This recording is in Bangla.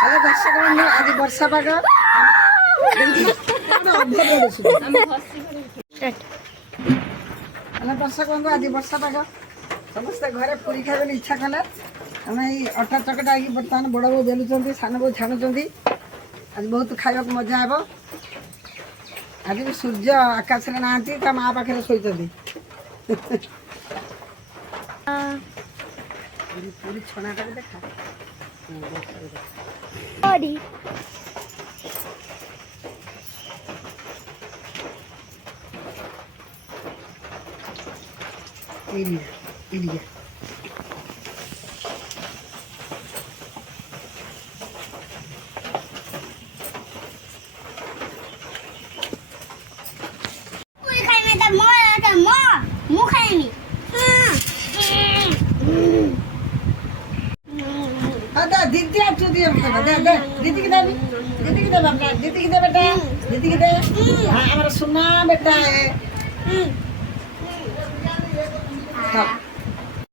হ্যালো দর্শক বন্ধু, আজ বর্ষা পাগ হ্যালো দর্শক বন্ধু, আজ বর্ষা পাগ ସମସ୍ତେ ଘରେ ପୁରୀ ଖାଇବା ପାଇଁ ଇଚ୍ଛା କଲେ। ଆମେ ଏଇ ଅଟା ଚକଟା ହେଇକି ବର୍ତ୍ତମାନ ବଡ଼ ବୋଉ ବେଲୁଛନ୍ତି, ସାନ ବୋଉ ଛାଣୁଛନ୍ତି। ଆଜି ବହୁତ ଖାଇବାକୁ ମଜା ହେବ। ଆଜି ବି ସୂର୍ଯ୍ୟ ଆକାଶରେ ନାହାନ୍ତି, ତା ମା ପାଖରେ ଶୋଇଛନ୍ତି। ପୁରୀ ଛଣାଟାକୁ ଦେଖା ଏରିଆ ଏରିଆ दीदी आप दे दीदी की दे दीदी की दे बाबा दीदी की दे बेटा दीदी की दे। हाँ हमारा सुना बेटा है। हाँ